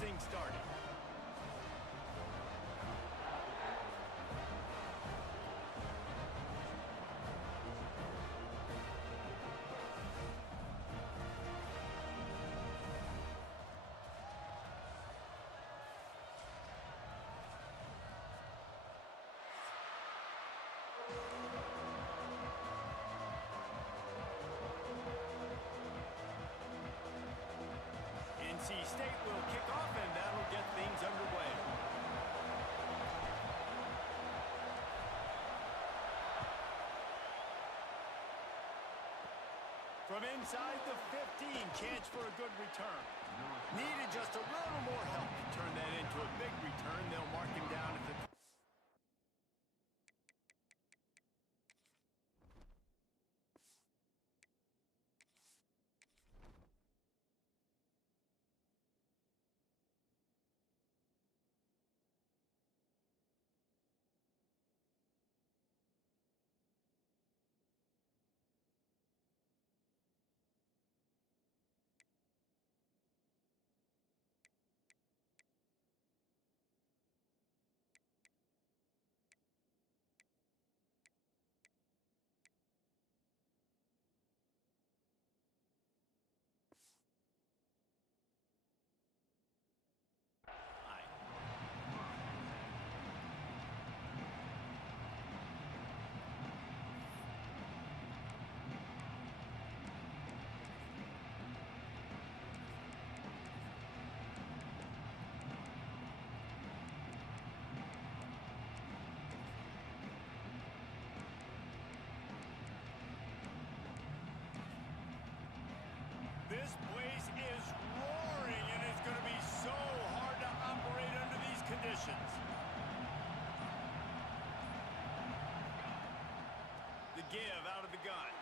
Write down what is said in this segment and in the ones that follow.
things started. NC State will kick off, and that'll get things underway. From inside the 15, chance for a good return. Needed just a little more help to turn that into a big return. They'll mark him down at the... This place is roaring, and it's going to be so hard to operate under these conditions. The give out of the gun.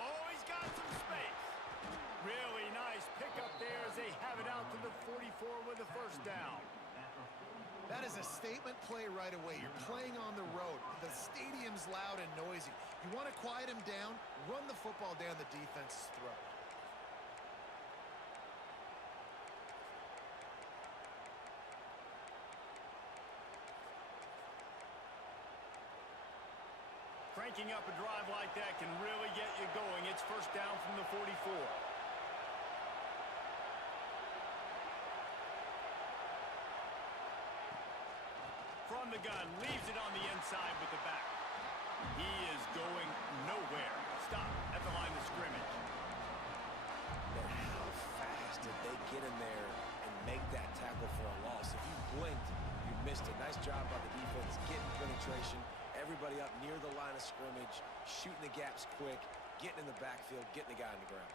Oh, he's got some space. Really nice pickup there as they have it out to the 44 with a first down. That is a statement play right away. You're playing on the road. The stadium's loud and noisy. You want to quiet him down, run the football down the defense's throat. Cranking up a drive like that can really get you going. It's first down from the 44. From the gun, leaves it on the inside with the back. He is going nowhere. Stop at the line of scrimmage. But how fast did they get in there and make that tackle for a loss? If you blinked, you missed it. Nice job by the defense, getting penetration. Everybody up near the line of scrimmage, shooting the gaps quick, getting in the backfield, getting the guy on the ground.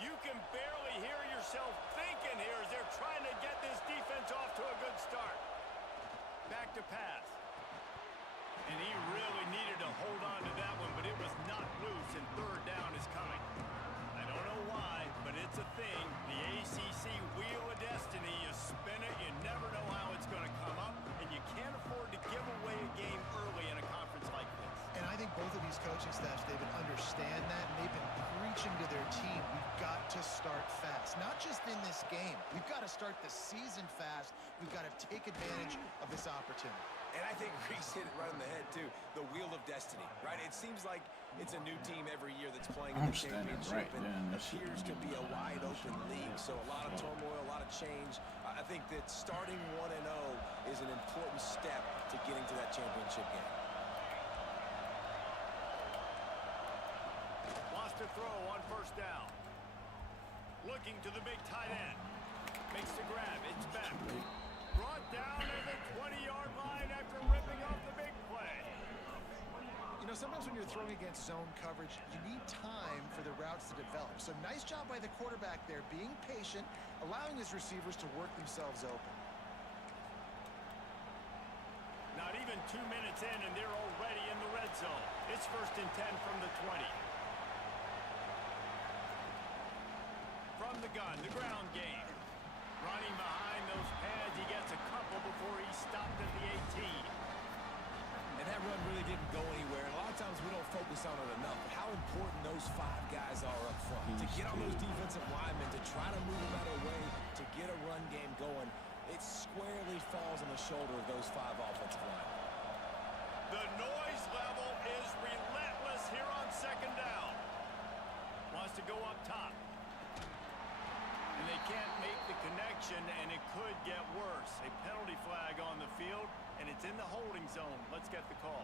You can barely hear yourself thinking here as they're trying to get this defense off to a good start. Back to pass. And he really needed to hold on to that one, but it was not loose, and third down is coming. I don't know why, but it's a thing. The ACC Wheel of Destiny, you spin it, you never know how it's going to come up, and you can't afford to give away a game early in a conference like this. And I think both of these coaching staffs, David, understand that, and they've been preaching to their team, we've got to start fast. Not just in this game. We've got to start the season fast. We've got to take advantage of this opportunity. And I think Reese hit it right on the head, too. The Wheel of Destiny, right? It seems like it's a new team every year that's playing in the championship and appears to be a wide-open league. So a lot of turmoil, a lot of change. I think that starting 1-0 is an important step to getting to that championship game. Wants to throw on first down. Looking to the big tight end. Makes the grab. It's back. Brought down at the 20-yard line after ripping off the big play. You know, sometimes when you're throwing against zone coverage, you need time for the routes to develop. So nice job by the quarterback there, being patient, allowing his receivers to work themselves open. Not even 2 minutes in, and they're already in the red zone. It's first and 10 from the 20. From the gun, the ground game. Running behind those pads, he gets a couple before he's stopped at the 18. those 5 guys are up front. To get on those defensive linemen, to try to move them out of the way, to get a run game going, it squarely falls on the shoulder of those 5 offensive linemen. The noise level is relentless here on second down. Wants to go up top. And they can't make the connection, and it could get worse. A penalty flag on the field, and it's in the holding zone. Let's get the call.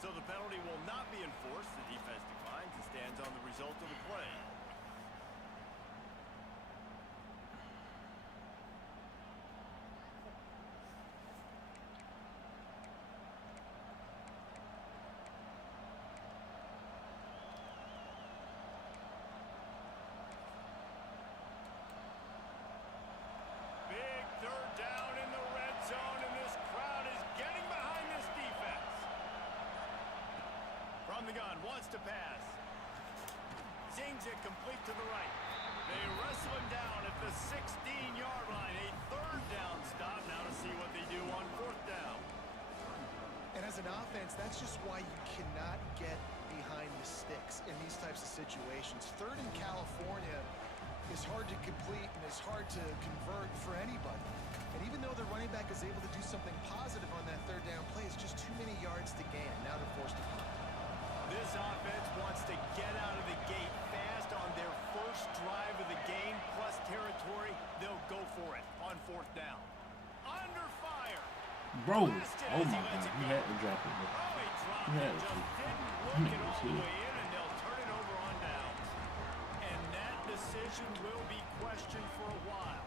So the penalty will not be enforced. The defense declines and stands on the result of the play. Big third down in the red zone, and this crowd is getting behind this defense. From the gun, wants to pass. Zings it complete to the right. They wrestle him down at the 16-yard line. A third down stop. Now to see what they do on fourth down. And as an offense, that's just why you cannot get behind the sticks in these types of situations. Third in California is hard to complete and is hard to convert for anybody. And even though the running back is able to do something positive on that third down play, it's just too many yards to gain. Now they're forced to punt. This offense wants to get out of the gate fast on their first drive of the game, plus territory. They'll go for it on fourth down. Under fire. Bro, oh my God, he had to drop it. Oh, he dropped He had it. to. Just didn't That look it nigga's all the here. way in, and they'll turn it over on downs. And that decision will be questioned for a while.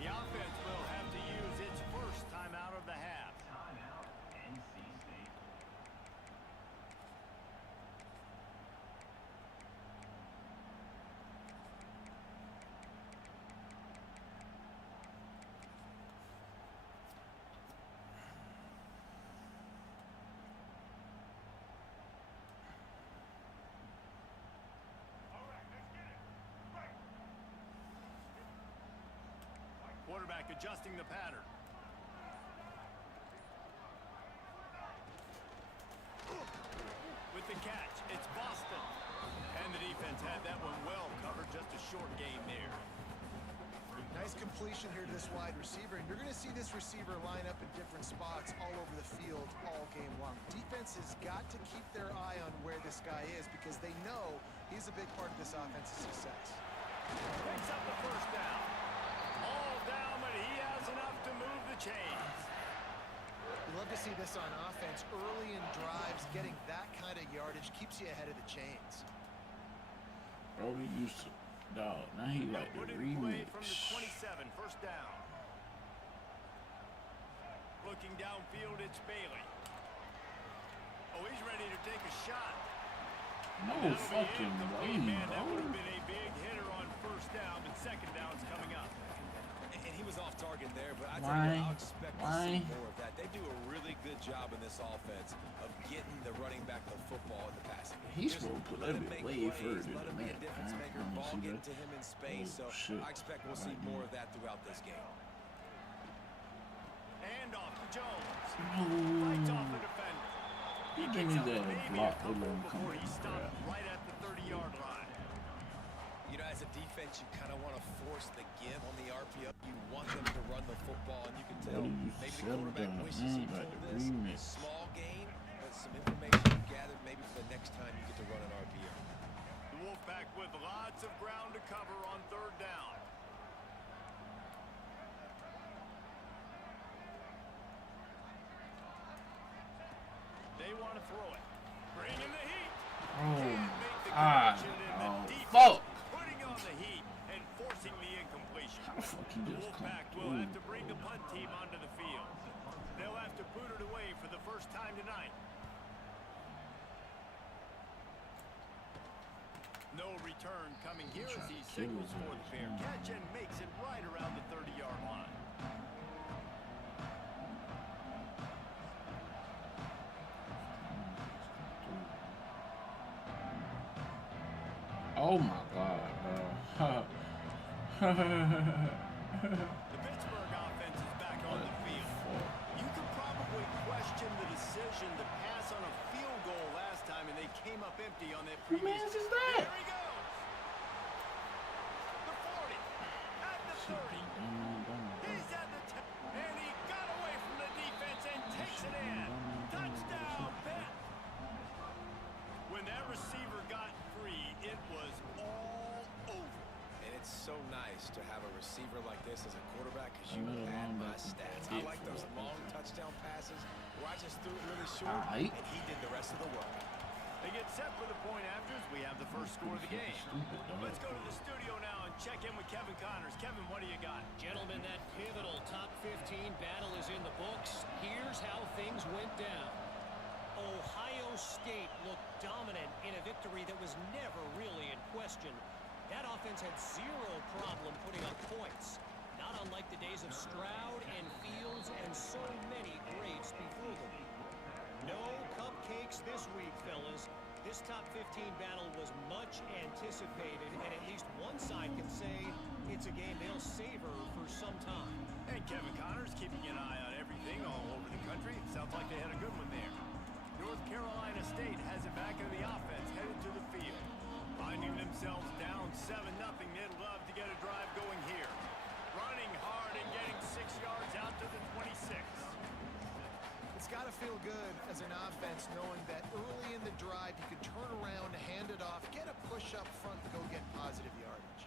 The offense will have to use its first timeout of the half. Timeout, NC State. Quarterback adjusting the pattern. With the catch, it's Boston. And the defense had that one well covered. Just a short game there. Nice completion here to this wide receiver, and you're going to see this receiver line up in different spots all over the field all game long. Defense has got to keep their eye on where this guy is because they know he's a big part of this offense's success. Picks up the first down. All down, but he has enough to move the chains. You love to see this on offense. Early in drives, getting that kind of yardage keeps you ahead of the chains. Bro, he used to, dog. Now he like the Put in play remix. from the 27, first down. Looking downfield, it's Bailey. Oh, he's ready to take a shot. No That'll be fucking way, incomplete, man. That would bro. have been a big hitter on first down, but second down's coming up. And he was off target there, but I tell Why? you, I'll expect to Why? see more of that. They do a really good job in this offense of getting the running back the football in the passing game. He's Just supposed to put let that him bit make way plays, further let than him be a that. difference maker, I don't ball see getting that. to him in space. Oh, So shit. I expect we'll see Right more here. of that throughout this game. And off to Jones. No. Fights off the defender. He picks give me up that maybe a block. They couple let him come before back he and stopped grab. right at the 30-yard line. You know, as a defense, you kind of want to force the give on the RPO. You want them to run the football, and you can tell Buddy used to maybe the settle quarterback down. wishes he Like pulled the this. remix. Small gain, but some information you gathered maybe for the next time you get to run an RPO. The Wolfpack with lots of ground to cover on third down. They want to throw it. Bring in the heat. Oh Can't make the my connection, and the God. defense Fuck. putting on the heat and forcing the incompletion. How the fuck he The just come Wolfpack will have to through? bring the punt team onto the field. They'll have to boot it away for the first time tonight. No return coming here as he signals for the fair catch and makes it right around the 30-yard line. Oh my God, bro. The Pittsburgh offense is back on the field. You could probably question the decision to pass on a field goal last time, and they came up empty on that previous. Who man's is that? There he goes. The 40, at the 30. He's at the 10, and he got away from the defense and takes it in. Touchdown, Pitt. When that receiver got free, it was all over. And it's so nice to have a receiver like this as a quarterback because you pad my stats. I like those long touchdown passes where I just threw it really short and he did the rest of the work. They get set for the point afters. We have the first score of the game. Let's go to the studio now and check in with Kevin Connors. Kevin, what do you got? Gentlemen, that pivotal top 15 battle is in the books. Here's how things went down. Ohio State looked dominant in a victory that was never really in question. That offense had zero problem putting up points, not unlike the days of Stroud and Fields and so many greats before them. No cupcakes this week, fellas. This top 15 battle was much anticipated, and at least one side can say it's a game they'll savor for some time. And Kevin Connors keeping an eye on everything all over the country. Sounds like they had a good one there. North Carolina State has it back in the offense, headed to the field. Finding themselves down 7-0, they'd love to get a drive going here. Running hard and getting 6 yards out to the 26. It's got to feel good as an offense knowing that early in the drive you can turn around, hand it off, get a push up front, and go get positive yardage.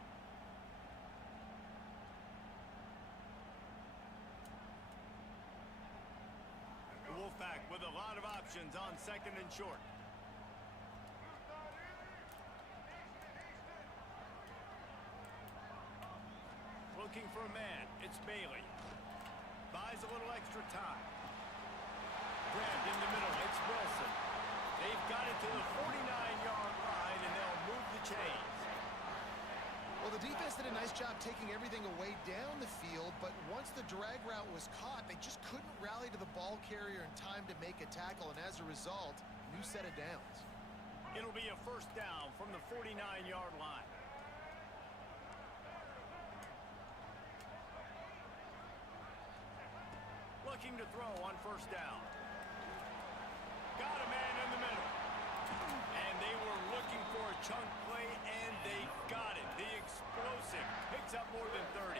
The Wolfpack with a lot of options on 2nd and short. Looking for a man. It's Bailey. Buys a little extra time. Grabbed in the middle. It's Wilson. They've got it to the 49-yard line, and they'll move the chains. Well, the defense did a nice job taking everything away down the field, but once the drag route was caught, they just couldn't rally to the ball carrier in time to make a tackle, and as a result, new set of downs. It'll be a first down from the 49-yard line. Looking to throw on first down. Got a man in the middle. And they were looking for a chunk play, and they got it. The explosive picks up more than 30.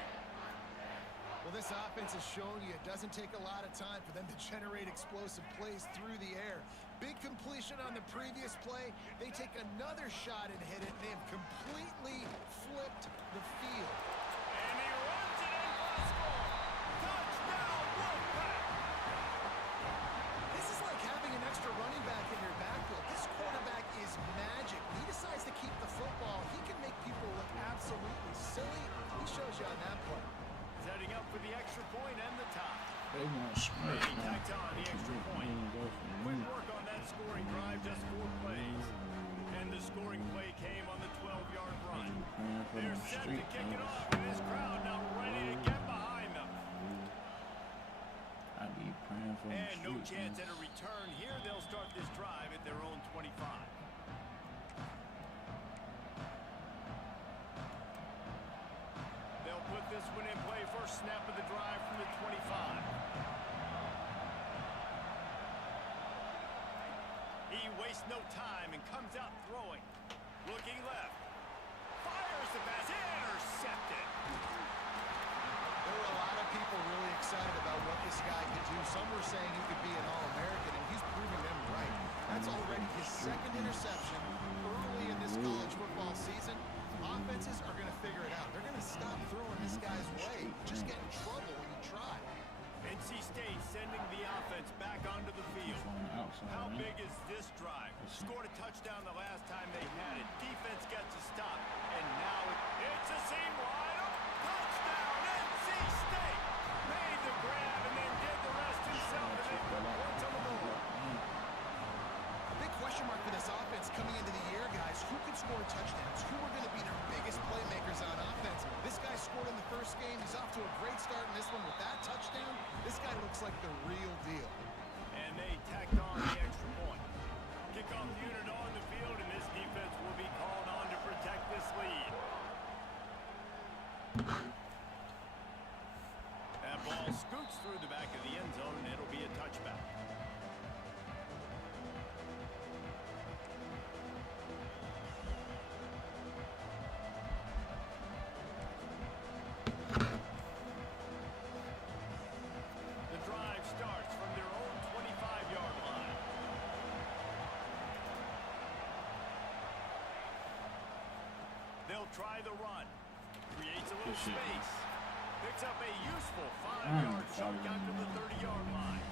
Well, this offense has shown you it doesn't take a lot of time for them to generate explosive plays through the air. Big completion on the previous play. They take another shot and hit it, and they have completely flipped the field. And he runs it in for a score. Touchdown, Wolfpack! This is like having an extra running back in your backfield. This quarterback is magic. When he decides to keep the football, he can make people look absolutely silly. He shows you on that play. Setting up for the extra point and the top. They want Smith. He tacked on the extra point. Quick work on that scoring drive, just 4 plays. And the scoring play came on the 12-yard run. They're set to kick it off, and this crowd now ready to get behind them. I be praying for And no chance at a return here. They'll start this drive at their own 25. They'll put this one in play. First snap of the drive from the 25. He wastes no time and comes out throwing. Looking left. Fires the pass. Intercepted. There were a lot of people really excited about what this guy could do. Some were saying he could be an All-American, and he's proving them right. That's already his 2nd interception early in this college football season. Offenses are going to figure it out. They're going to stop throwing this guy's way. Just get in trouble when you try. NC State sending the offense back onto the field. How big is this drive? Scored a touchdown the last time they had it. Defense gets a stop, and now it's a seam wide open. Touchdown, NC State! Made the grab and then did the rest himself, and they put points on the board. A big question mark for this offense coming into the year, guys. Who can score touchdowns? Who are going to be their biggest playmakers on offense? This guy scored in the first game. He's off to a great start in this one with that touchdown. This guy looks like the real deal. And they tacked on the extra point. Kickoff unit on the field, and this defense will be called on to protect protect this lead. That ball scoots through the back of the end zone, and it'll be a touchback. The drive starts from their own 25-yard line. They'll try the run. Creates a little space. Picks up a useful 5-yard chunk out to the 30-yard line.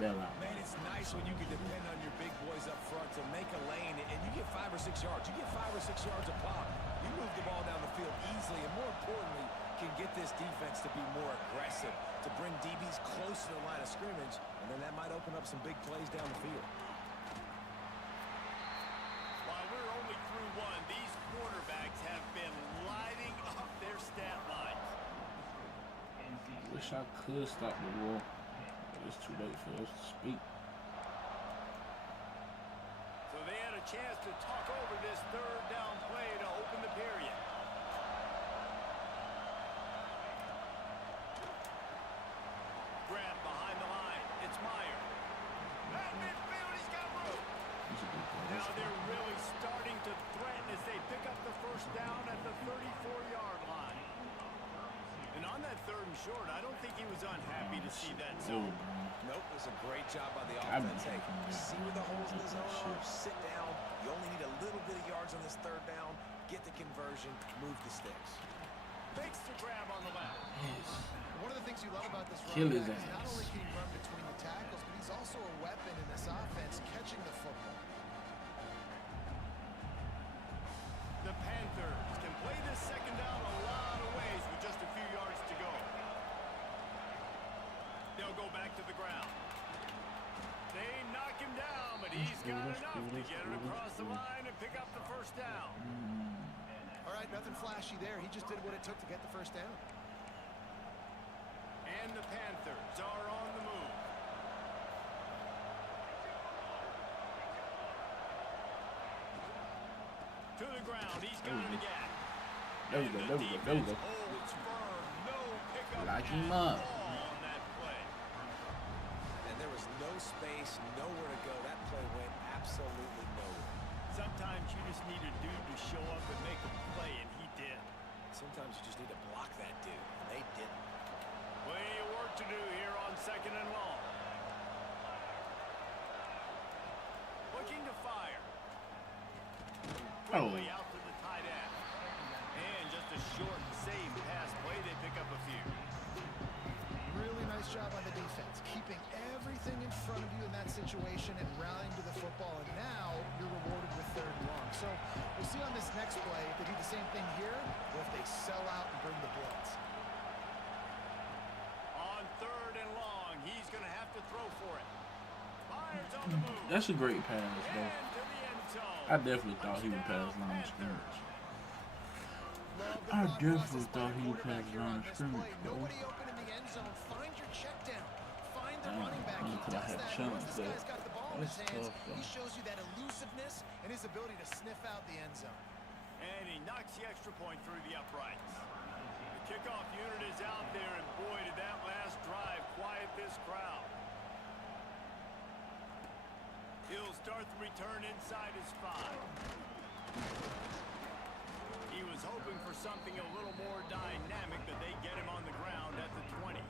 Man, it's nice when you can depend on your big boys up front to make a lane, and you get 5 or 6 yards. You get 5 or 6 yards a pop. You move the ball down the field easily, and more importantly, can get this defense to be more aggressive, to bring DBs close to the line of scrimmage, and then that might open up some big plays down the field. While we're only through one, these quarterbacks have been lighting up their stat lines. Wish I could stop the war, but it's too late for us to speak. So they had a chance to talk over this third down play to open the period. Grab behind the line. It's Meyer. At midfield, he's got room. Now they're really starting to threaten as they pick up the first down at the 34-yard line. And on that third and short, I don't think he was unhappy to see that zone. Nope, it was a great job by the offense. Hey, see where the holes in the zone are, sit down. You only need a little bit of yards on this third down. Get the conversion, move the sticks. Fakes the grab on the left. One of the things you love about this Kill running his back is not ass. only can he run between the tackles, but he's also a weapon in this offense, catching the football. The Panthers can play this second down a lot of ways with just a few yards to go. They'll go back to the ground. They knock him down, but he's got enough to get it across the line and pick up the first down. All right, nothing flashy there. He just did what it took to get the first down. And the Panthers are on the move. To the ground. He's got it again. There we go, there we go, there we go. Holds firm. No pickup. Lock him at up. all on that play. And there was no space, nowhere to go. That play went absolutely nowhere. Sometimes you just need a dude to show up and make a play, and he did. Sometimes you just need to block that dude, and they didn't. Plenty of work to do here on second and long. Looking to fire. Quickly out to the tight end. And just a short and safe pass play. They pick up a few. Really nice job on the defense, keeping everything in front of you in that situation and rallying to the football. And now you're rewarded with third and long. So we'll see on this next play if they do the same thing here or if they sell out and bring the blitz. On third and long, he's going to have to throw for it. Fires on the move. That's a great pass, bro. And to the end zone. I definitely thought he would pass line of scrimmage. I definitely thought he would pass line of scrimmage, bro. Nobody open in the end zone. Find your check down. Find the Damn, running back. I He could have does had that. chance Once this there. guy's got the ball in his That's hands, tough, though. he shows you that elusiveness and his ability to sniff out the end zone. And he knocks the extra point through the uprights. The kickoff unit is out there, and boy, did that last drive quiet this crowd. He'll start the return inside his 5. He was hoping for something a little more dynamic, but they get him on the ground at the 20.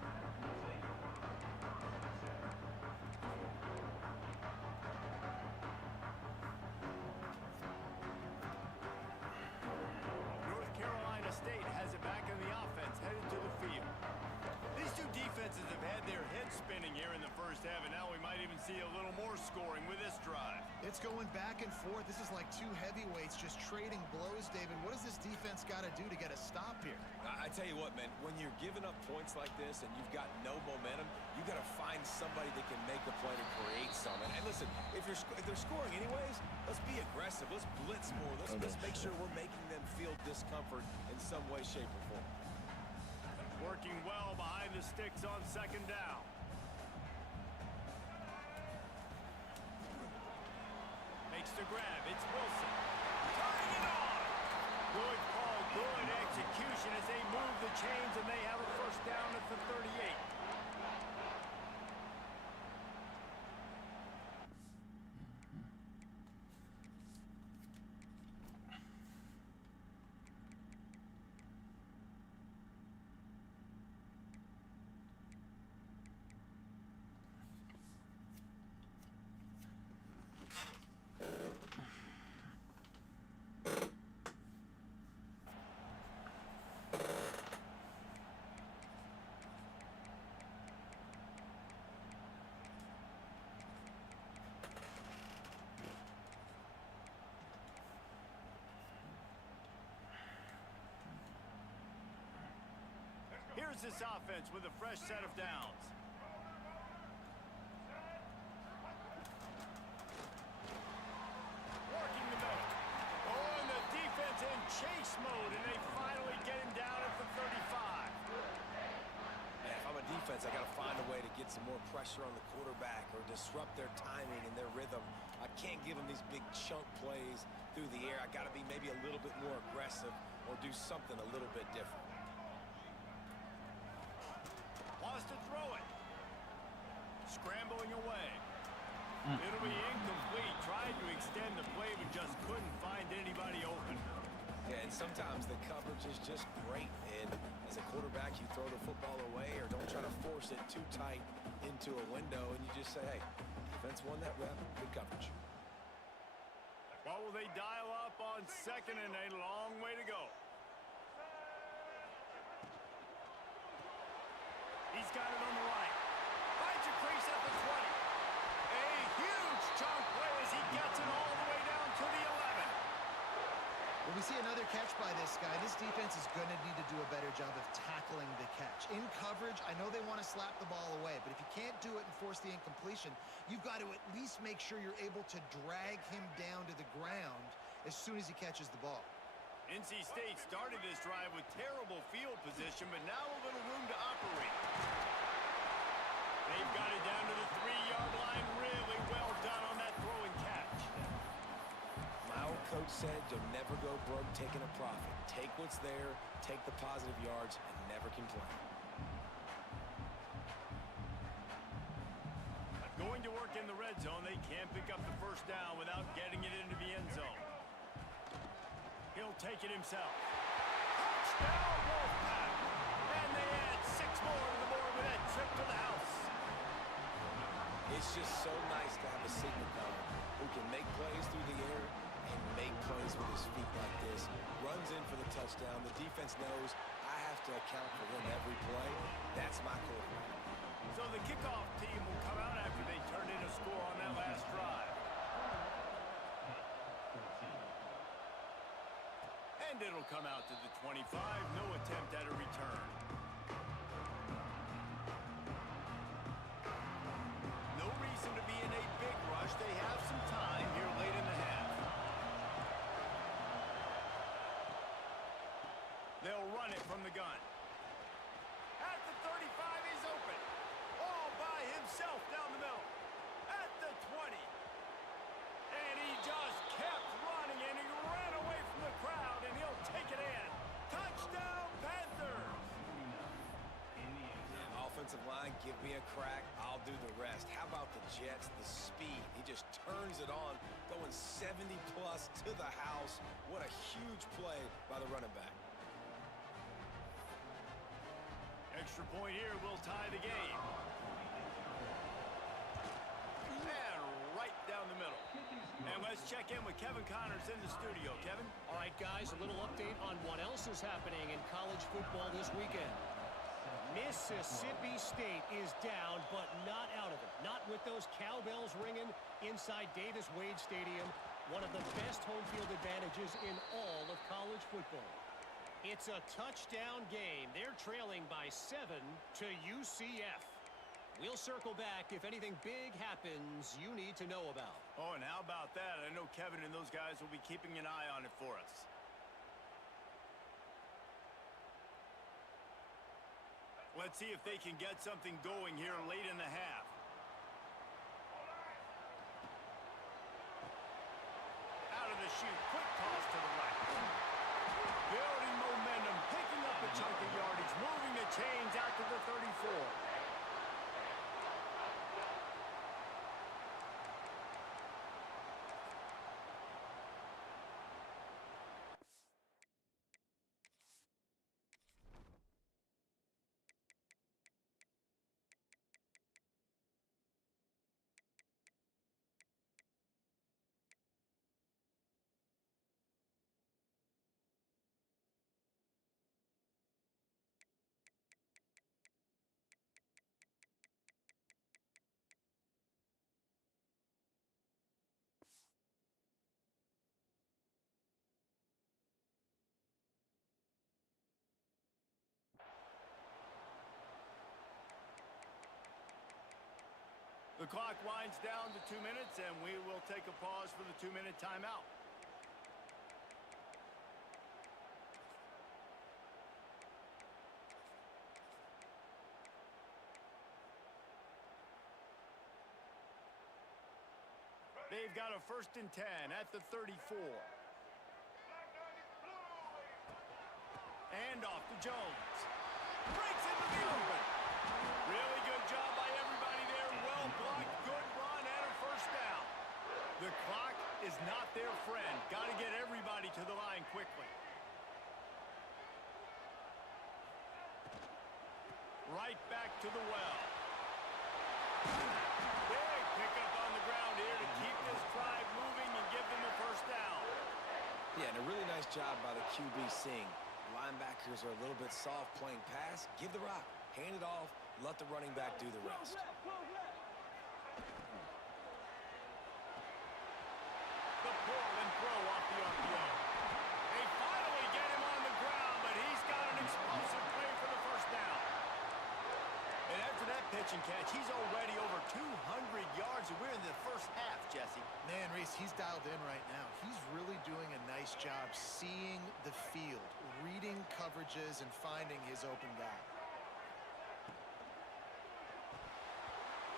North Carolina State has it back in the offense, headed to the field. These two defenses have had their heads spinning here in the first half, and now we might even see a little more scoring with this drive. It's going back and forth. This is like two heavyweights just trading blows, David. What does this defense got to do to get a stop here? I tell you what, man, when you're giving up points like this and you've got no momentum, you got to find somebody that can make a play to create something. And listen, if they're scoring anyways, let's be aggressive. Let's blitz more. Let's make sure we're making them feel discomfort in some way, shape, or form. Working well behind the sticks on second down. Makes the grab. It's Wilson. Turning it on. Good call, good execution as they move the chains, and they have a first down at the 38. Here's this offense with a fresh set of downs. Working the middle. Oh, and the defense in chase mode, and they finally get him down at the 35. Man, if I'm a defense, I got to find a way to get some more pressure on the quarterback or disrupt their timing and their rhythm. I can't give them these big chunk plays through the air. I got to be maybe a little bit more aggressive or do something a little bit different. Wants to throw it. Scrambling away. It'll be incomplete. Tried to extend the play, but just couldn't find anybody open. Yeah, and sometimes the coverage is just great. And as a quarterback, you throw the football away or don't try to force it too tight into a window, and you just say, hey, defense won that rep. Good coverage. What will they dial up on second and a long way to go? He's got it on the right. Finds a crease at the 20. A huge chunk play as he gets it all the way down to the 11. When we see another catch by this guy, this defense is going to need to do a better job of tackling the catch. In coverage, I know they want to slap the ball away, but if you can't do it and force the incompletion, you've got to at least make sure you're able to drag him down to the ground as soon as he catches the ball. NC State started this drive with terrible field position, but now a little room to operate. They've got it down to the 3-yard line. Really well done on that throw and catch. My old coach said you'll never go broke taking a profit. Take what's there, take the positive yards, and never complain. Going to work in the red zone. They can't pick up the first down without getting it into the end zone. He'll take it himself. Touchdown, Wolfpack! And they add 6 more to the board with that trip to the house. It's just so nice to have a signal guard who can make plays through the air and make plays with his feet like this. Runs in for the touchdown. The defense knows I have to account for him every play. That's my quarterback. So the kickoff team will come out after they turned in a score on that last drive. And it'll come out to the 25. No attempt at a return. No reason to be in a big rush. They have some time here late in the half. They'll run it from the gun. At the 35, he's open. All by himself down the middle. At the 20. And he just kept running, and he ran away from the crowd, and he'll take it in. Touchdown, Panthers! Yeah, offensive line, give me a crack. I'll do the rest. How about the Jets, the speed? He just turns it on, going 70-plus to the house. What a huge play by the running back. Extra point here will tie the game. And right down the middle. And let's check in with Kevin Connors in the studio. Kevin? All right, guys, a little update on what else is happening in college football this weekend. Mississippi State is down, but not out of it. Not with those cowbells ringing inside Davis-Wade Stadium, one of the best home field advantages in all of college football. It's a touchdown game. They're trailing by 7 to UCF. We'll circle back if anything big happens you need to know about. Oh, and how about that? I know Kevin and those guys will be keeping an eye on it for us. Let's see if they can get something going here late in the half. Out of the chute, quick toss to the right. The clock winds down to 2 minutes, and we will take a pause for the 2-minute timeout. They've got a 1st and 10 at the 34. And off to Jones. Breaks into the open. Really good job by everybody there. Well blocked, good run, and a 1st down. The clock is not their friend. Got to get everybody to the line quickly. Right back to the well. Big pickup on the ground here to keep this drive moving and give them a 1st down. Yeah, and a really nice job by the QB seeing. Linebackers are a little bit soft playing pass. Give the rock. Hand it off. Let the running back do the rest. The pull and throw off the RPO. They finally get him on the ground, but he's got an explosive play for the 1st down. And after that pitch and catch, he's already over 200 yards, and we're in the 1st half, Jesse. Man, Reese, he's dialed in right now. He's really doing a nice job seeing the field, reading coverages, and finding his open guy.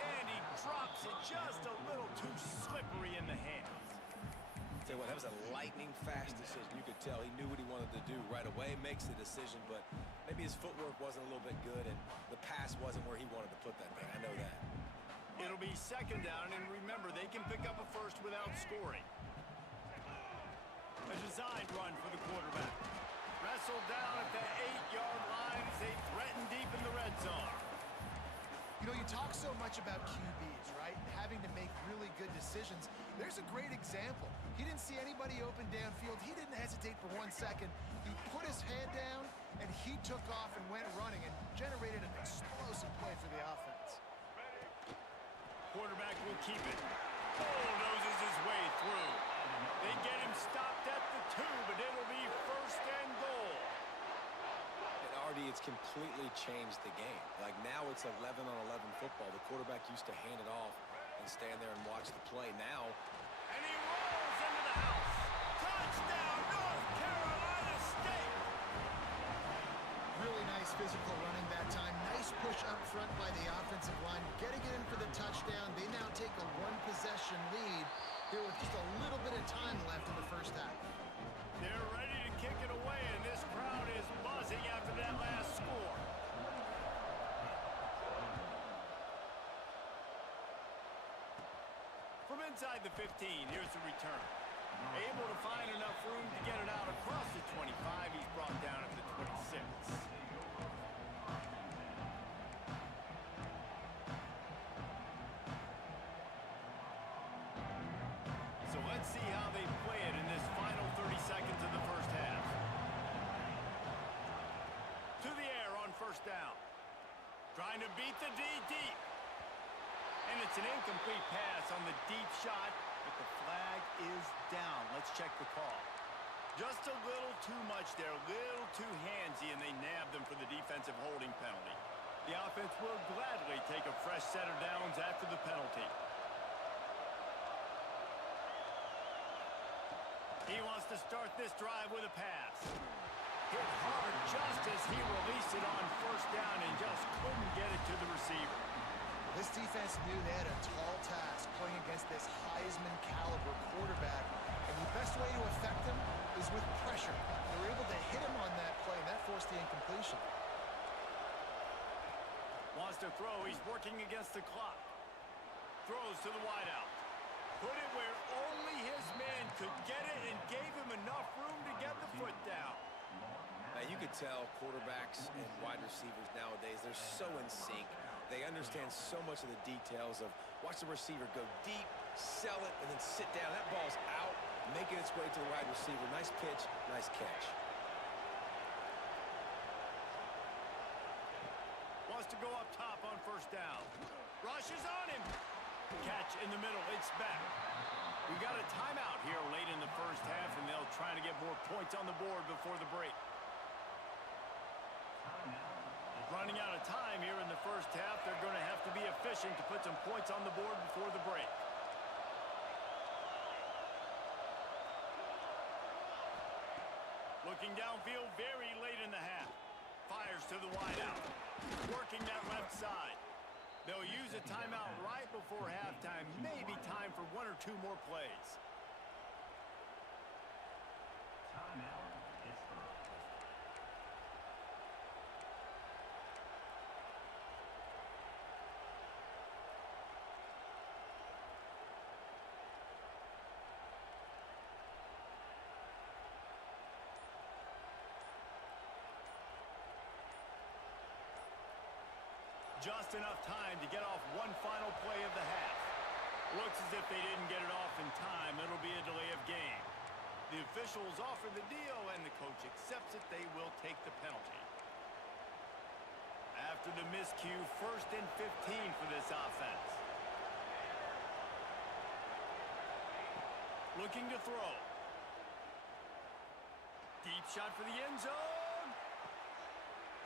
And he drops it just a little too slippery in the hands. Tell you what, that was a lightning-fast decision. You could tell he knew what he wanted to do right away, makes the decision, but maybe his footwork wasn't a little bit good, and the pass wasn't where he wanted to put that thing. I know that. It'll be 2nd down, and remember, they can pick up a 1st without scoring. A designed run for the quarterback. Wrestled down at the 8-yard line as they threaten deep in the red zone. You know, you talk so much about QBs, right? Having to make really good decisions. There's a great example. He didn't see anybody open downfield. He didn't hesitate for 1 second. He put his head down, and he took off and went running and generated an explosive play for the offense. Quarterback will keep it. Bulldozes his way through. They get him stopped at the 2, but it'll be 1st and goal. And Artie, it's completely changed the game. Like now it's 11-on-11 football. The quarterback used to hand it off and stand there and watch the play. Now, and he rolls into the house. Touchdown, North Carolina State. Really nice physical running that time. Nice push up front by the offensive line. Getting it in for the touchdown. They now take a 1-possession lead here with just a little bit of time left in the 1st half. They're ready to kick it away, and this crowd is buzzing after that last score. From inside the 15, here's the return. Able to find enough room to get it out across the 25. He's brought down at the 26. So let's see how they play it in this final 30 seconds of the 1st half. To the air on 1st down. Trying to beat the D deep. And it's an incomplete pass on the deep shot, but the flag is down. Let's check the call. Just a little too much there, a little too handsy, and they nab them for the defensive holding penalty. The offense will gladly take a fresh set of downs after the penalty. He wants to start this drive with a pass. Hit hard just as he released it on 1st down and just couldn't get it to the receiver. This defense knew they had a tall task playing against this Heisman caliber quarterback, and the best way to affect him is with pressure. They were able to hit him on that play, and that forced the incompletion. Wants to throw. He's working against the clock. Throws to the wideout. Put it where only his man could get it and gave him enough room to get the foot down. now you could tell quarterbacks and wide receivers nowadays, they're so in sync. They understand so much of the details of watch the receiver go deep, sell it, and then sit down. That ball's out, making its way to the wide receiver. Nice pitch, nice catch. Wants to go up top on 1st down. Rushes on him. Catch in the middle. It's back. We got a timeout here late in the 1st half, and they'll try to get more points on the board before the break. Running out of time here in the 1st half. They're going to have to be sufficient to put some points on the board before the break. Looking downfield very late in the half. Fires to the wideout. Working that left side. They'll use a timeout right before halftime. Maybe time for one or two more plays. Timeout. Just enough time to get off one final play of the half. Looks as if they didn't get it off in time. It'll be a delay of game. The officials offer the deal, and the coach accepts it. They will take the penalty. After the miscue, 1st and 15 for this offense. Looking to throw. Deep shot for the end zone.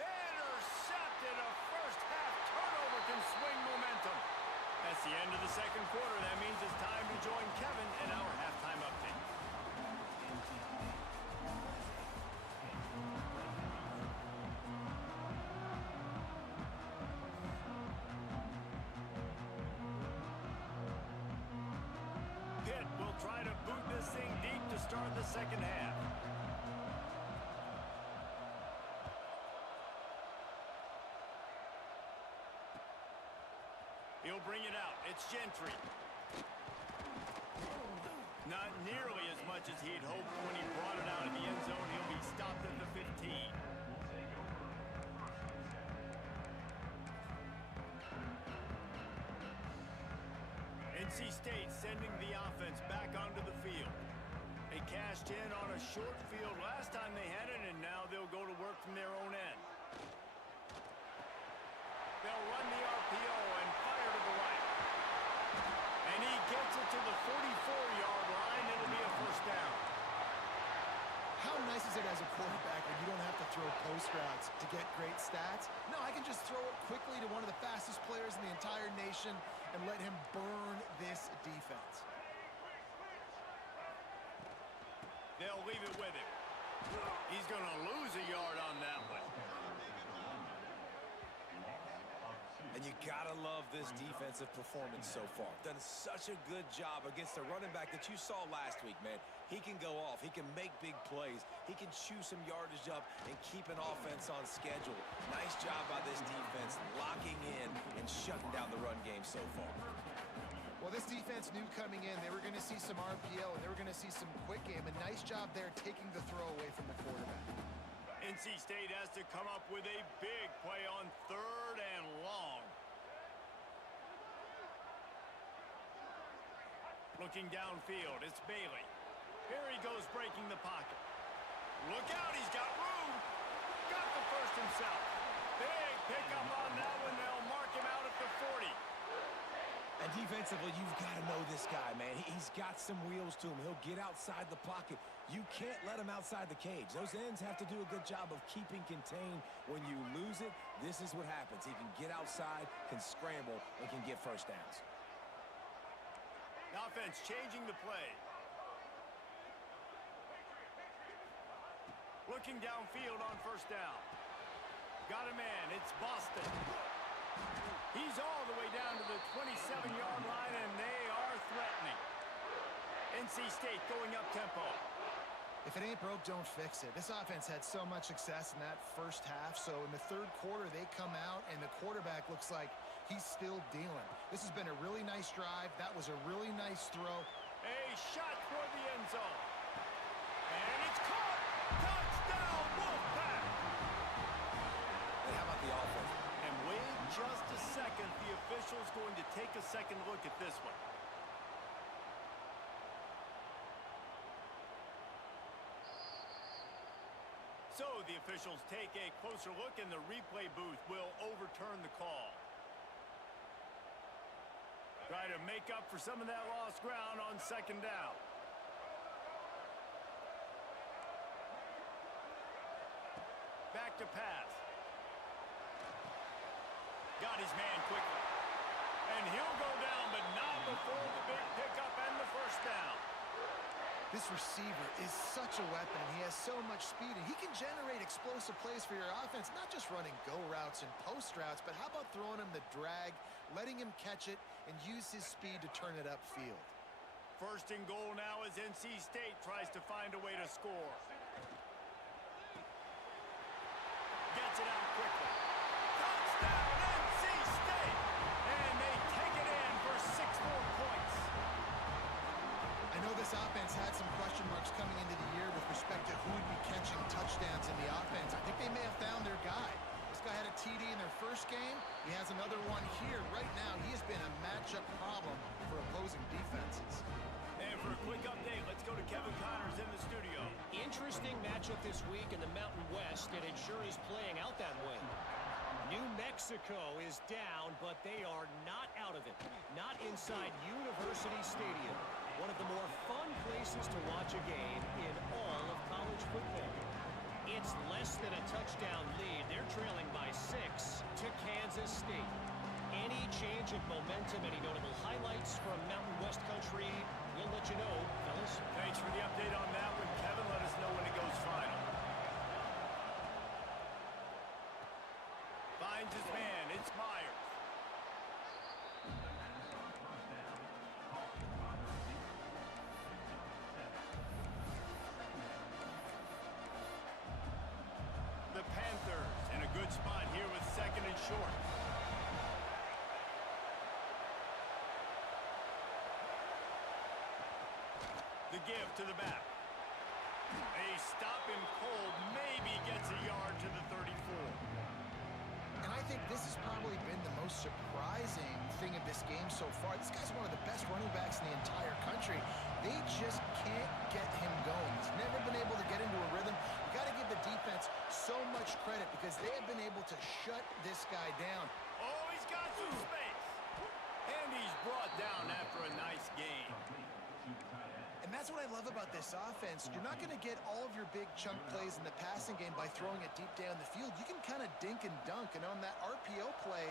Intercepted. A first half turnover can swing momentum. That's the end of the second quarter. That means it's time to join Kevin in our halftime update. Pitt will try to boot this thing deep to start the second half. He'll bring it out. It's Gentry. Not nearly as much as he'd hoped when he brought it out of the end zone. He'll be stopped at the 15. NC State sending the offense back onto the field. They cashed in on a short field last time they had it, and now they'll go to work from their own end. They'll run the RPO and fire to the right. And he gets it to the 44-yard line. It'll be a first down. How nice is it as a quarterback when you don't have to throw post routes to get great stats? No, I can just throw it quickly to one of the fastest players in the entire nation and let him burn this defense. They'll leave it with him. He's going to lose a yard on that one. And you gotta love this defensive performance so far. Done such a good job against the running back that you saw last week, man. He can go off. He can make big plays. He can chew some yardage up and keep an offense on schedule. Nice job by this defense locking in and shutting down the run game so far. Well, this defense knew coming in they were going to see some RPO and they were going to see some quick game. A nice job there taking the throw away from the quarterback. NC State has to come up with a big play on 3rd and long. Looking downfield, it's Bailey. Here he goes breaking the pocket. Look out, he's got room. Got the first himself. Big pickup on that one. They'll mark him out at the 40. And defensively, you've got to know this guy, man. He's got some wheels to him. He'll get outside the pocket. You can't let him outside the cage. Those ends have to do a good job of keeping contained. When you lose it, this is what happens. He can get outside, can scramble, and can get first downs. The offense changing the play. Looking downfield on first down. Got a man. It's Boston. He's all the way down to the 27-yard line, and they are threatening. NC State going up tempo. If it ain't broke, don't fix it. This offense had so much success in that first half, so in the third quarter, they come out, and the quarterback looks like he's still dealing. This has been a really nice drive. That was a really nice throw. A shot toward the end zone. And it's caught. Touchdown, Wolfpack. And how about the offense? And wait just a second. The official's going to take a second look at this one. So the officials take a closer look, and the replay booth will overturn the call. Try to make up for some of that lost ground on second down. Back to pass. Got his man quickly. And he'll go down, but not before the big pickup and the first down. This receiver is such a weapon, and he has so much speed, and he can generate explosive plays for your offense, not just running go routes and post routes, but how about throwing him the drag, letting him catch it, and use his speed to turn it upfield. First and goal now as NC State tries to find a way to score. Gets it out quickly. Touchdown, NC State! And they take it in for 6 more points. I know this offense had some question marks coming into the year with respect to who would be catching touchdowns in the offense. I think they may have found their guy. This guy had a TD in their first game. He has another one here. Right now, he has been a matchup problem for opposing defenses. And for a quick update, let's go to Kevin Connors in the studio. Interesting matchup this week in the Mountain West, and it sure is playing out that way. New Mexico is down, but they are not out of it. Not inside University Stadium, one of the more fun places to watch a game in all of college football. It's less than a touchdown lead. They're trailing by 6 to Kansas State. Any change of momentum, any notable highlights from Mountain West country, we'll let you know, fellas. Thanks for the update on that one, Kevin. Let us know when it goes final. Finds his man. It's Myers. The Panthers in a good spot here with 2nd and short. The give to the back. They stop him cold, maybe gets a yard to the 34. And I think this has probably been the most surprising thing of this game so far. This guy's one of the best running backs in the entire country. They just can't get him going. He's never been able to get into a rhythm. You got to give the defense so much credit because they have been able to shut this guy down. Oh, he's got some space. And he's brought down after a nice game. And that's what I love about this offense. You're not going to get all of your big chunk plays in the passing game by throwing it deep down the field. You can kind of dink and dunk. And on that RPO play,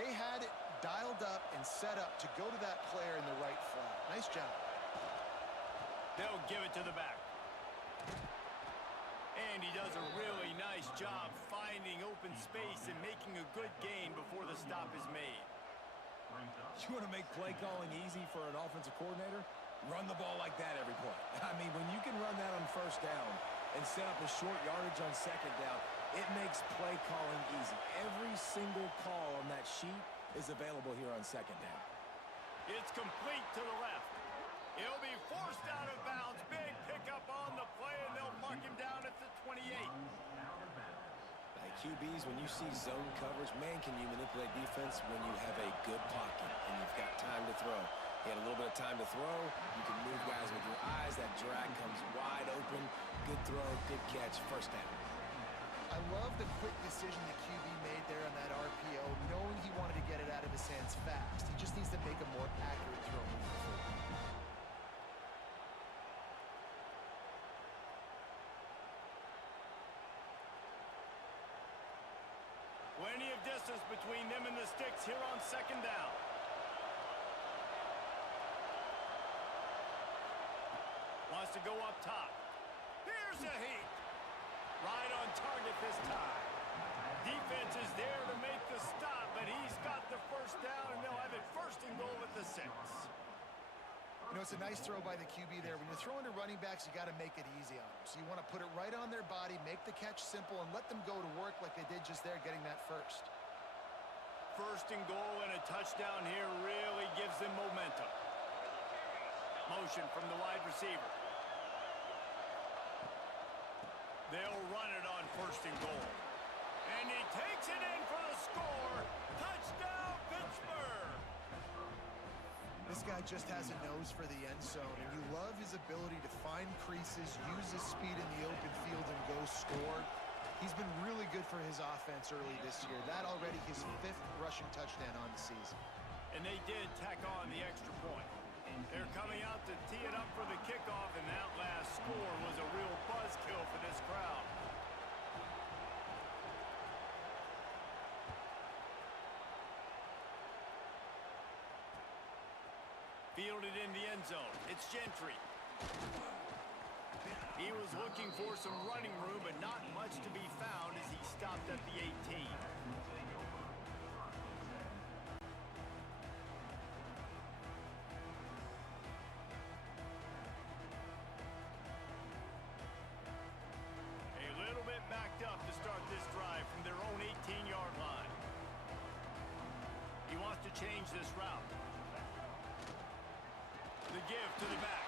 they had it dialed up and set up to go to that player in the right flat. Nice job. They'll give it to the back. And he does a really nice job finding open space and making a good gain before the stop is made. You want to make play calling easy for an offensive coordinator? Run the ball like that every play. I mean, when you can run that on first down and set up a short yardage on second down, it makes play calling easy. Every single call on that sheet is available here on second down. It's complete to the left. He'll be forced out of bounds. Big pickup on the play, and they'll mark him down at the 28. Like QBs, when you see zone coverage, man, can you manipulate defense when you have a good pocket and you've got time to throw. He had a little bit of time to throw. You can move guys with your eyes. That drag comes wide open. Good throw, good catch, first down. I love the quick decision the QB made there on that RPO, knowing he wanted to get it out of his hands fast. He just needs to make a more accurate throw moving forward. Plenty of distance between them and the sticks here on second down. Wants to go up top. Here's a heat. Right on target this time. Defense is there to make the stop, but he's got the first down, and they'll have it first and goal at the 6. You know, it's a nice throw by the QB there. When you're throwing to running backs, you got to make it easy on them. So you want to put it right on their body, make the catch simple, and let them go to work like they did just there, getting that first. First and goal and a touchdown here really gives them momentum. Motion from the wide receiver. They'll run it on first and goal. And he takes it in for the score. Touchdown, Pittsburgh! This guy just has a nose for the end zone, and you love his ability to find creases, use his speed in the open field, and go score. He's been really good for his offense early this year. That already his 5th rushing touchdown on the season. And they did tack on the extra point. They're coming out to tee it up for the kickoff, and that last score was a real buzzkill for this crowd. Fielded in the end zone. It's Gentry. He was looking for some running room, but not much to be found as he stopped at the 18. A little bit backed up to start this drive from their own 18-yard line. He wants to change this route. The give to the back.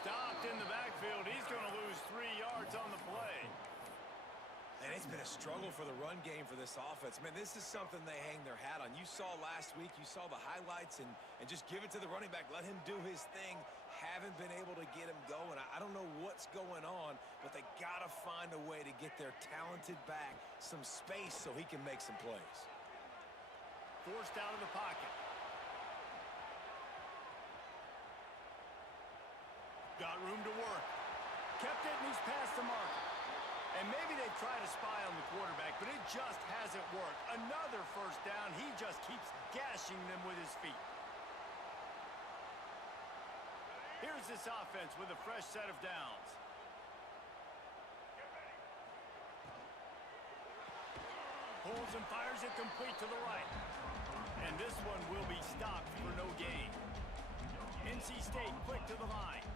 Stopped in the backfield. He's going to lose 3 yards on the play. And it's been a struggle for the run game for this offense. Man, this is something they hang their hat on. You saw last week, you saw the highlights, and just give it to the running back. Let him do his thing. Haven't been able to get him going. I don't know what's going on, but they got to find a way to get their talented back some space so he can make some plays. Forced out of the pocket. Got room to work. Kept it, and he's past the marker. And maybe they try to spy on the quarterback, but it just hasn't worked. Another first down. He just keeps gashing them with his feet. Here's this offense with a fresh set of downs. Pulls and fires it complete to the right. And this one will be stopped for no gain. NC State quick to the line.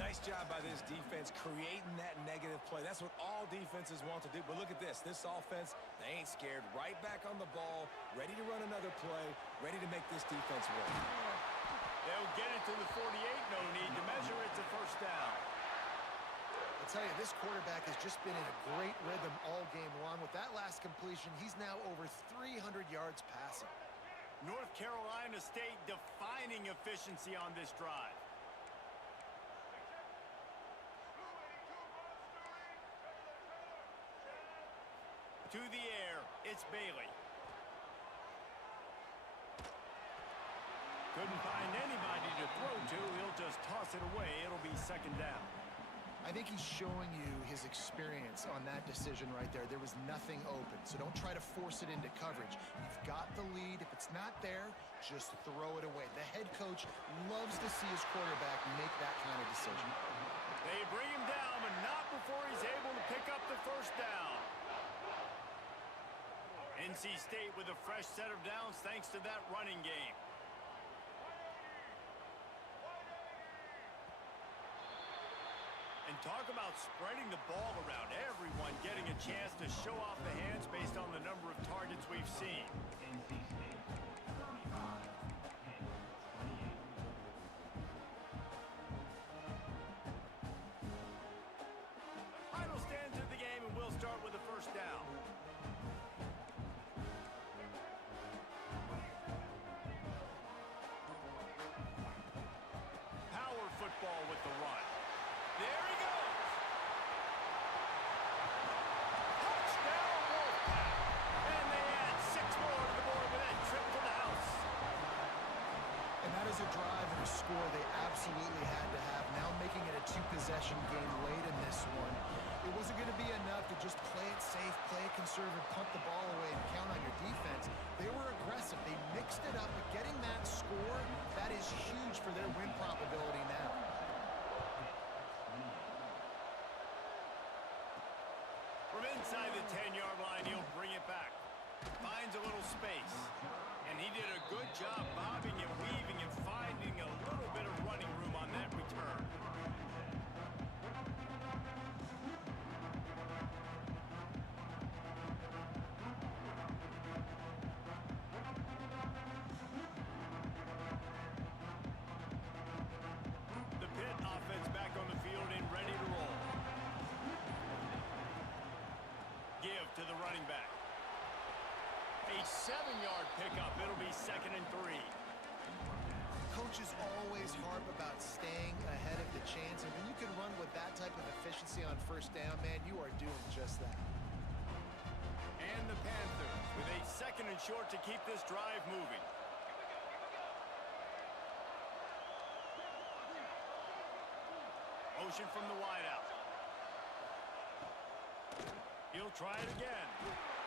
Nice job by this defense creating that negative play. That's what all defenses want to do. But look at this. This offense, they ain't scared. Right back on the ball, ready to run another play, ready to make this defense work. They'll get it to the 48. No need to measure. It's a first down. I'll tell you, this quarterback has just been in a great rhythm all game long. With that last completion, he's now over 300 yards passing. North Carolina State defining efficiency on this drive. To the air, it's Bailey. Couldn't find anybody to throw to. He'll just toss it away. It'll be second down. I think he's showing you his experience on that decision right there. There was nothing open, so don't try to force it into coverage. You've got the lead. If it's not there, just throw it away. The head coach loves to see his quarterback make that kind of decision. They bring him down, but not before he's able to pick up the first down. NC State with a fresh set of downs thanks to that running game. And talk about spreading the ball around. Everyone getting a chance to show off the hands based on the number of targets we've seen. Final stands of the game, and we'll start with the first down. Power football with the run. There he goes. Touchdown, Wolfpack. And they add 6 more to the board with that trip to the house. And that is a drive and a score they absolutely had to have. Now making it a 2-possession game late in this one. It wasn't going to be enough to just play it safe, play it conservative, punt the ball away, and count on your defense. They were aggressive. They mixed it up, but getting that score, that is huge for their win probability now. From inside the 10-yard line, he'll bring it back. Finds a little space. And he did a good job bobbing and weaving and finding a little bit of running room on that return. The Pitt offense back on the field and ready to roll. Give to the running back. A 7-yard pickup. It'll be 2nd and 3. Coaches always harp about staying ahead of the chance, and when you can run with that type of efficiency on first down, man, you are doing just that. And the Panthers with a 2nd and short to keep this drive moving. Motion from the wideout. He'll try it again.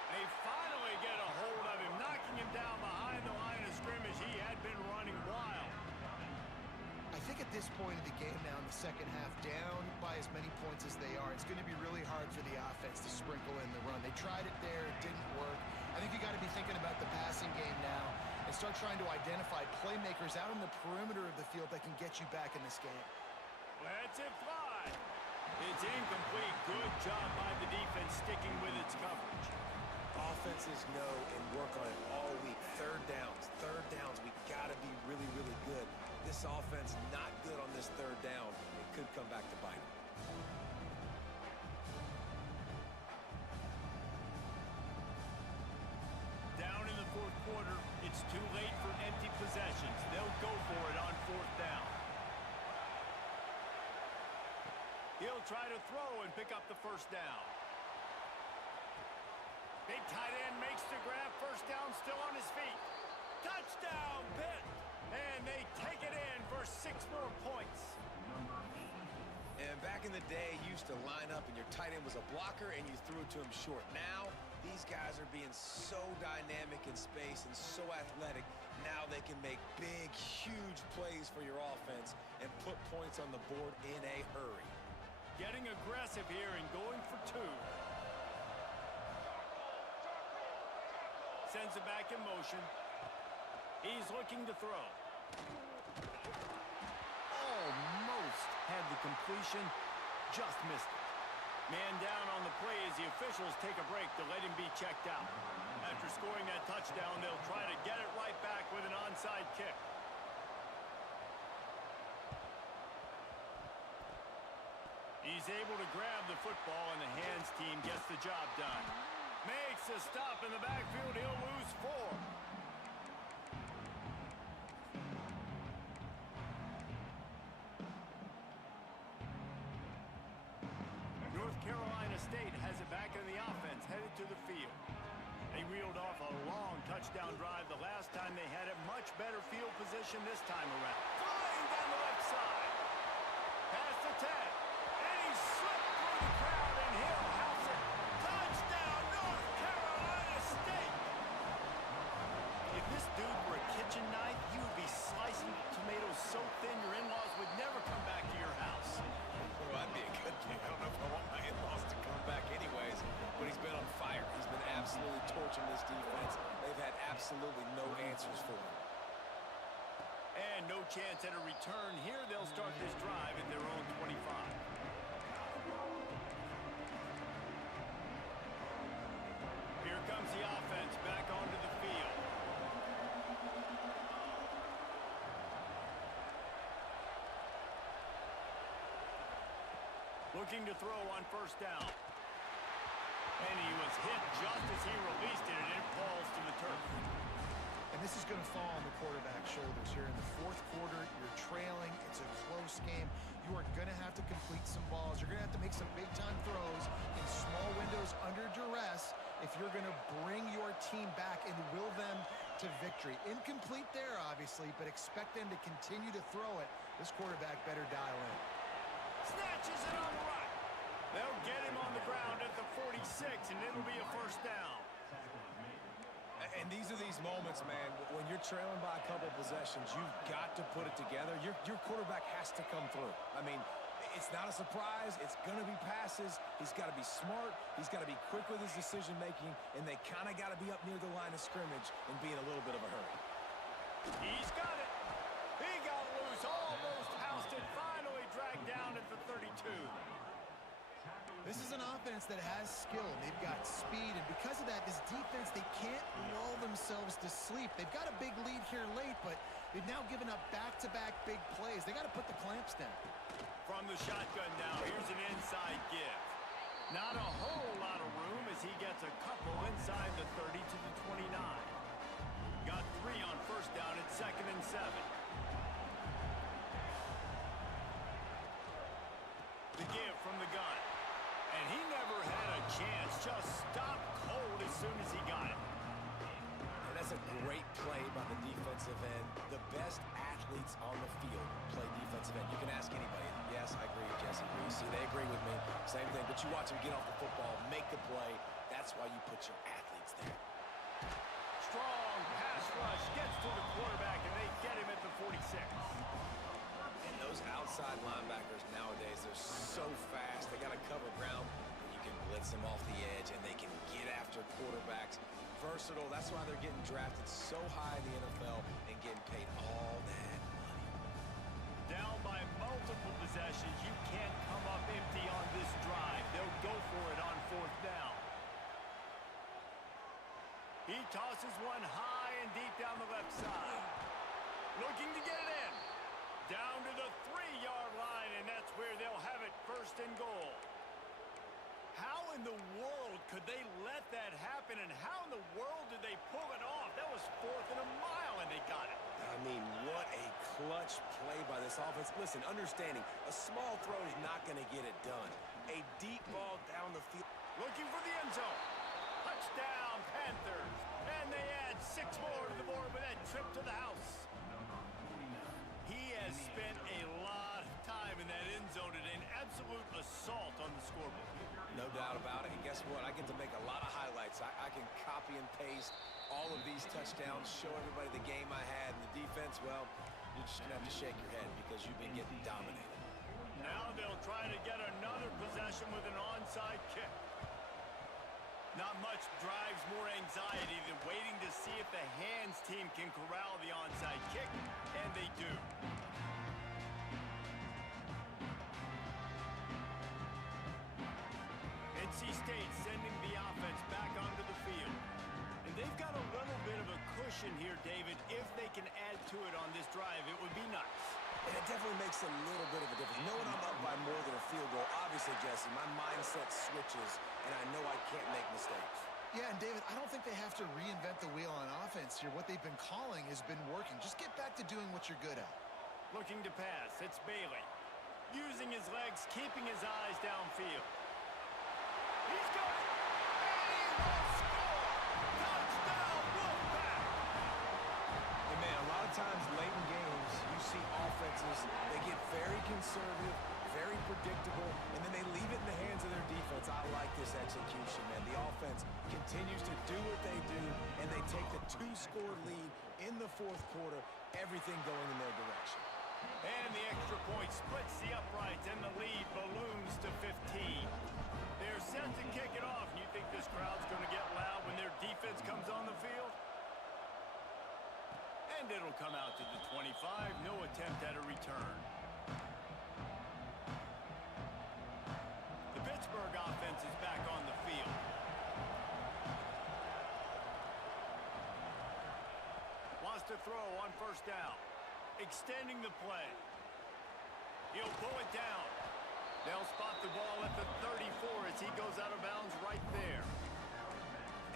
They finally get a hold of him, knocking him down behind the line of scrimmage. He had been running wild. think at this point of the game now in the second half, down by as many points as they are, it's going to be really hard for the offense to sprinkle in the run. They tried it there, it didn't work. I think you got to be thinking about the passing game now and start trying to identify playmakers out on the perimeter of the field that can get you back in this game. Lets it fly. It's incomplete. Good job by the defense sticking with its coverage. Offenses know and work on it all week. Third downs. We got to be really, really good. This offense not good on this third down. It could come back to bite them. Down in the fourth quarter, it's too late for empty possessions. They'll go for it on fourth down. He'll try to throw and pick up the first down. Big tight end makes the grab. First down, still on his feet. Touchdown, Pitt! And they take it in for 6 more points. And back in the day, you used to line up and your tight end was a blocker and you threw it to him short. Now, these guys are being so dynamic in space and so athletic. Now they can make big, huge plays for your offense and put points on the board in a hurry. Getting aggressive here and going for 2. Sends it back in motion. He's looking to throw. Almost had the completion, just missed it. Man down on the play as the officials take a break to let him be checked out. After scoring that touchdown, they'll try to get it right back with an onside kick. He's able to grab the football, and the hands team gets the job done. Makes a stop in the backfield. He'll lose 4. North Carolina State has it back in the offense, headed to the field. They reeled off a long touchdown drive the last time they had it. Much better field position this time around. Flying down the left side. Past the 10. And he slipped through the crowd, and he'll house it. Touchdown, North Carolina State! If this dude were a kitchen knife, you would be slicing tomatoes so thin your in-laws would never come back to your house. Well, that'd be a good thing. I don't know if I want my in-laws to come back anyways, but he's been on fire. He's been absolutely torching this defense. They've had absolutely no answers for him. And no chance at a return here. They'll start this drive at their own 25. Here comes the offense back onto the field. Looking to throw on first down. And he was hit just as he released it, and it falls to the turf. And this is going to fall on the quarterback's shoulders here in the fourth quarter. You're trailing. It's a close game. You are going to have to complete some balls. You're going to have to make some big-time throws in small windows under duress if you're going to bring your team back and will them to victory. Incomplete there, obviously, but expect them to continue to throw it. This quarterback better dial in. Snatches it on the right. They'll get him on the ground at the 46, and it'll be a first down. And these are these moments, man, when you're trailing by a couple possessions, you've got to put it together. Your quarterback has to come through. I mean, it's not a surprise. It's going to be passes. He's got to be smart. He's got to be quick with his decision-making, and they kind of got to be up near the line of scrimmage and be in a little bit of a hurry. He's got it. He got loose, almost housed it, finally dragged down at the 32. This is an offense that has skill. They've got speed, and because of that, this defense, they can't lull themselves to sleep. They've got a big lead here late, but they've now given up back-to-back big plays. They got to put the clamps down. From the shotgun now, here's an inside give. Not a whole lot of room as he gets a couple inside the 30 to the 29. Got 3 on first down at 2nd and 7. The give from the gun. And he never had a chance, just stopped cold as soon as he got it. And that's a great play by the defensive end. The best athletes on the field play defensive end. You can ask anybody. Yes, I agree. Jesse agrees. See, they agree with me. Same thing. But you watch him get off the football, make the play. That's why you put your athletes there. Strong pass rush gets to the quarterback, and they get him at the 46. And those those outside linebackers nowadays, they're so fast. They got to cover ground, and you can blitz them off the edge, and they can get after quarterbacks. Versatile. That's why they're getting drafted so high in the NFL and getting paid all that money. Down by multiple possessions, you can't come up empty on this drive. They'll go for it on 4th down. He tosses one high and deep down the left side. Looking to get it in. Down to the 3-yard line, and that's where they'll have it, 1st and goal. How in the world could they let that happen, and how in the world did they pull it off? That was 4th and a mile, and they got it. I mean, what a clutch play by this offense. Listen, understanding, a small throw is not going to get it done. A deep ball down the field. Looking for the end zone. Touchdown, Panthers. And they add 6 more to the board with that trip to the house. He has spent a lot of time in that end zone and an absolute assault on the scoreboard. No doubt about it. And guess what? I get to make a lot of highlights. I can copy and paste all of these touchdowns, show everybody the game I had. And the defense, well, you're just going to have to shake your head because you've been getting dominated. Now they'll try to get another possession with an onside kick. Not much drives more anxiety than waiting to see if the hands team can corral the onside kick, and they do. NC State sending the offense back onto the field. And they've got a little bit of a cushion here, David. If they can add to it on this drive, it would be nice. And it definitely makes a little bit of a difference. Knowing I'm up by more than a field goal, obviously, Jesse, my mindset switches, and I know I can't make mistakes. Yeah, and David, I don't think they have to reinvent the wheel on offense here. What they've been calling has been working. Just get back to doing what you're good at. Looking to pass. It's Bailey. Using his legs, keeping his eyes downfield. He's got it! And he will score! Touchdown, Wolfpack! Hey, man, a lot of times late in games, you see offenses, they get very conservative, very predictable, and then they leave it in the hands of their defense. I like this execution, man. The offense continues to do what they do, and they take the 2-score lead in the 4th quarter, everything going in their direction. And the extra point splits the uprights, and the lead balloons to 15. They're set to kick it off. And you think this crowd's going to get loud when their defense comes on the field? And it'll come out to the 25. No attempt at a return. The Pittsburgh offense is back on the field. Wants to throw on 1st down. Extending the play. He'll pull it down. They'll spot the ball at the 34 as he goes out of bounds right there.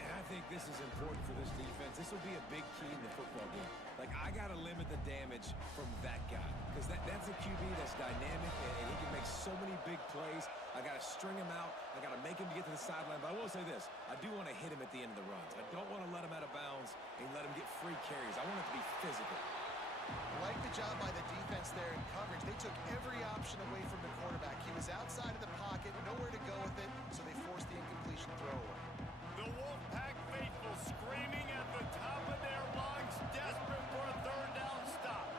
And I think this is important for this defense. This will be a big key in the football game. Like, I got to limit the damage from that guy because that's a QB that's dynamic and he can make so many big plays. I got to string him out. I got to make him get to the sideline. But I will say this. I do want to hit him at the end of the runs. I don't want to let him out of bounds and let him get free carries. I want it to be physical. Like the job by the defense there in coverage. They took every option away from the quarterback. He was outside of the pocket, nowhere to go with it, so they forced the incompletion throwaway. The Wolfpack faithful screaming at the top of their lungs, desperate for a 3rd down stop.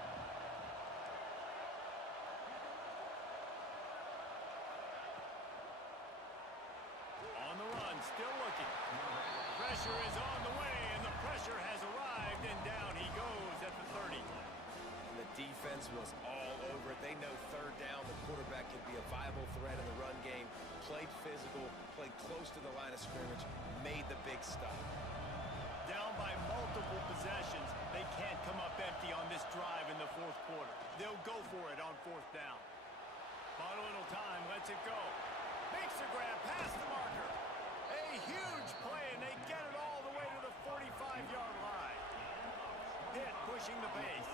On the run, still looking. Pressure is on the way, and the pressure has arrived, and down he goes at the 30. And the defense was all over it. They know 3rd down, the quarterback could be a viable threat in the run game. Played physical, played close to the line of scrimmage, made the big stop. Down by multiple possessions, they can't come up empty on this drive in the 4th quarter. They'll go for it on 4th down. Bought a little time, lets it go. Makes the grab past the marker. A huge play, and they get it all the way to the 45-yard line. Pitt pushing the pace.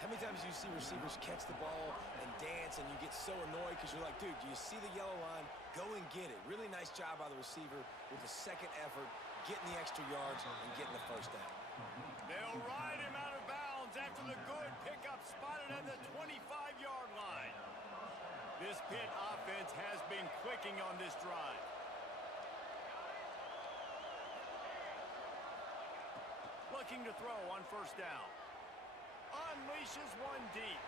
How many times do you see receivers catch the ball and dance and you get so annoyed because you're like, dude, do you see the yellow line? Go and get it. Really nice job by the receiver with the 2nd effort, getting the extra yards and getting the 1st down. They'll ride him out of bounds after the good pickup spotted at the 25-yard line. This Pitt offense has been clicking on this drive. Looking to throw on 1st down. Unleashes one deep.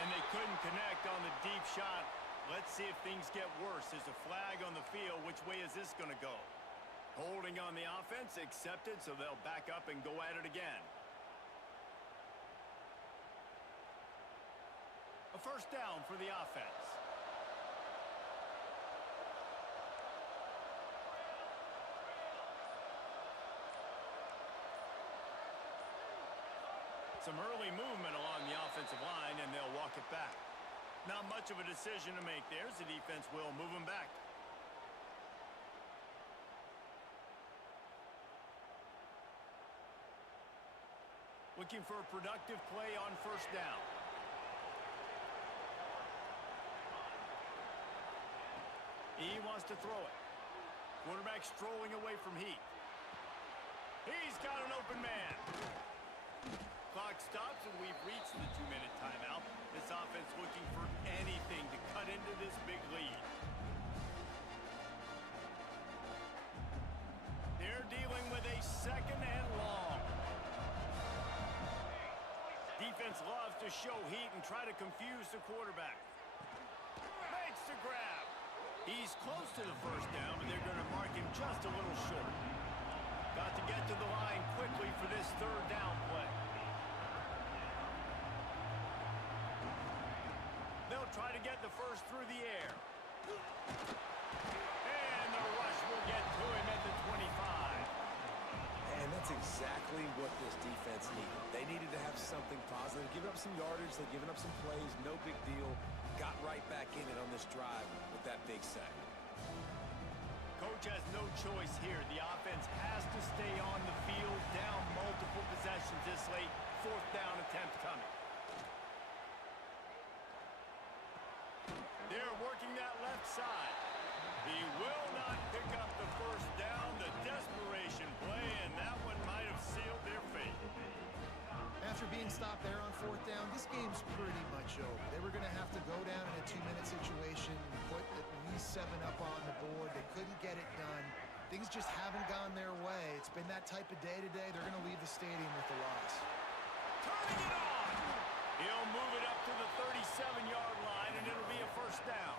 And they couldn't connect on the deep shot. Let's see if things get worse. There's a flag on the field. Which way is this going to go? Holding on the offense, accepted, so they'll back up and go at it again. A first down for the offense. Some early movement along the offensive line, and they'll walk it back. Not much of a decision to make there, as the defense will move them back. Looking for a productive play on first down. He wants to throw it. Quarterback strolling away from Heath. He's got an open man. Clock stops, and we've reached the 2-minute timeout. This offense looking for anything to cut into this big lead. They're dealing with a second and long. Defense loves to show heat and try to confuse the quarterback. Makes the grab. He's close to the first down, but they're going to mark him just a little short. Got to get to the line quickly for this third down play. They'll try to get the first through the air. And the rush will get to him at the 25. And that's exactly what this defense needed. They needed to have something positive. Giving up some yardage, they've given up some plays, no big deal. Got right back in it on this drive with that big sack. Coach has no choice here. The offense has to stay on the field, down multiple possessions this late. Fourth down attempt coming. They're working that left side. He will not pick up the first down. The desperation play, and that one might have sealed their fate. After being stopped there on fourth down, this game's pretty much over. They were going to have to go down in a 2-minute situation, put at least 7 up on the board. They couldn't get it done. Things just haven't gone their way. It's been that type of day today. They're going to leave the stadium with the loss. Turning it on! He'll move it up to the 37-yard line, and it'll be a first down.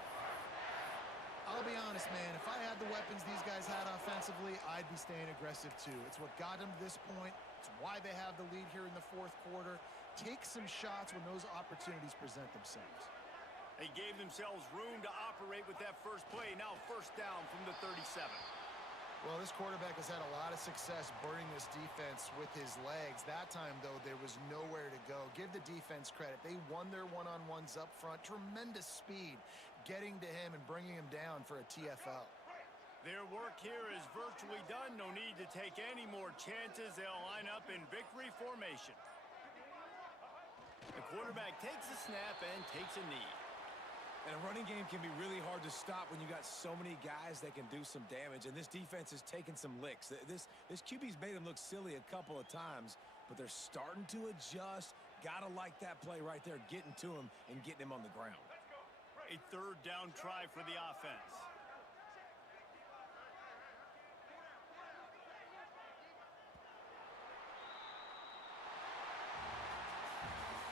I'll be honest, man. If I had the weapons these guys had offensively, I'd be staying aggressive too. It's what got them to this point. It's why they have the lead here in the fourth quarter. Take some shots when those opportunities present themselves. They gave themselves room to operate with that first play. Now first down from the 37. Well, this quarterback has had a lot of success burning this defense with his legs. That time, though, there was nowhere to go. Give the defense credit. They won their one-on-ones up front. Tremendous speed getting to him and bringing him down for a TFL. Their work here is virtually done. No need to take any more chances. They'll line up in victory formation. The quarterback takes a snap and takes a knee. And a running game can be really hard to stop when you got so many guys that can do some damage. And this defense has taken some licks. This QB's made them look silly a couple of times, but they're starting to adjust. Gotta like that play right there, getting to him and getting him on the ground. A third down try for the offense.